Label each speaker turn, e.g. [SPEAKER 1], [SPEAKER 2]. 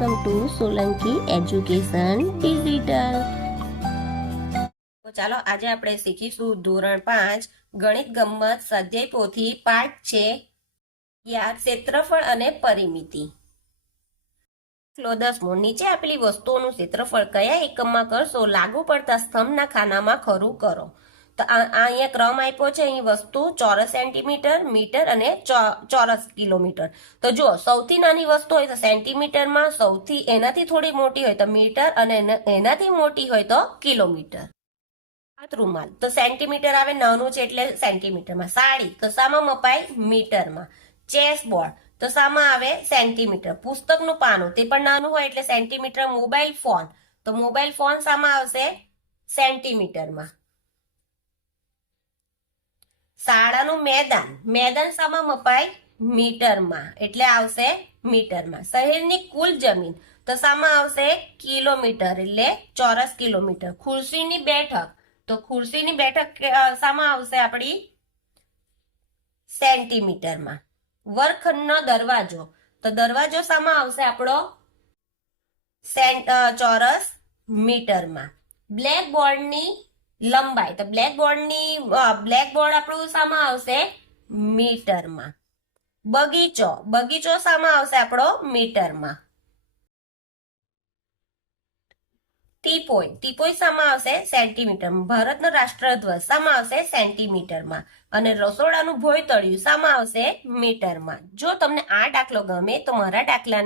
[SPEAKER 1] Welcome to Solanki education digital
[SPEAKER 2] ચાલો આજે આપણે શીખીશું ધોરણ પાંચ, ગણિત ગમત સ્વાધ્યાય પોથી પાઠ છે યાદ ક્ષેત્રફળ અને પરિમિતિ. દસમો, નીચે આપેલી વસ્તુઓનું ક્ષેત્રફળ કયા એકમમાં કરશો? લાગુ પડતા સ્તંભના ખાનામાં ખરું કરો. તો આ અહીંયા ક્રમ આપ્યો છે, અહીં વસ્તુ ચોરસ સેન્ટીમીટર, મીટર અને ચોરસ કિલોમીટર. તો જુઓ, સૌથી નાની વસ્તુ હોય તો સેન્ટીમીટરમાં સૌથી એનાથી થોડી મોટી હોય તો મીટર અને એના- એનાથી મોટી હોય તો કિલોમીટર. રૂમાલ તો સેન્ટીમીટર આવે નાનું છે એટલે સેન્ટીમીટરમાં. સાડી. તો શામાં મપાય મીટરમાં. ચેસ બોર્ડ તો શામાં આવે સેન્ટીમીટર. પુસ્તકનું પાનું. તે પણ નાનું હોય એટલે સેન્ટીમીટર મોબાઈલ ફોન. તો મોબાઈલ ફોન શામાં આવશે સેન્ટીમીટરમાં. શાળાનું મેદાન. મેદાન શામાં મપાય મીટરમાં. એટલે આવશે મીટરમાં. શહેરની કુલ જમીન તો શામાં આવશે કિલોમીટર એટલે ચોરસ કિલોમીટર. ખુરશીની બેઠક. તો ખુરશીની બેઠક શામાં આવશે આપણી સેન્ટીમીટરમાં. વર્ગખંડનો દરવાજો. તો દરવાજો શામાં આવશે આપણો સેન્ટ ચોરસ મીટરમાં. બ્લેક બોર્ડની લંબાઈ. તો બ્લેક બોર્ડની બ્લેક બોર્ડ આપણું શામાં આવશે મીટરમાં. બગીચો. બગીચો શામાં આવશે આપણો મીટરમાં. ટીપોય ટીપોય શામાં આવશે સેન્ટીમીટરમાં. ભારતનો રાષ્ટ્રધ્વજ શામાં આવશે સેન્ટીમીટરમાં. અને રસોડાનું ભોય તળિયું શામાં આવશે મીટરમાં. જો તમને આ દાખલો ગમે તો મારા દાખલા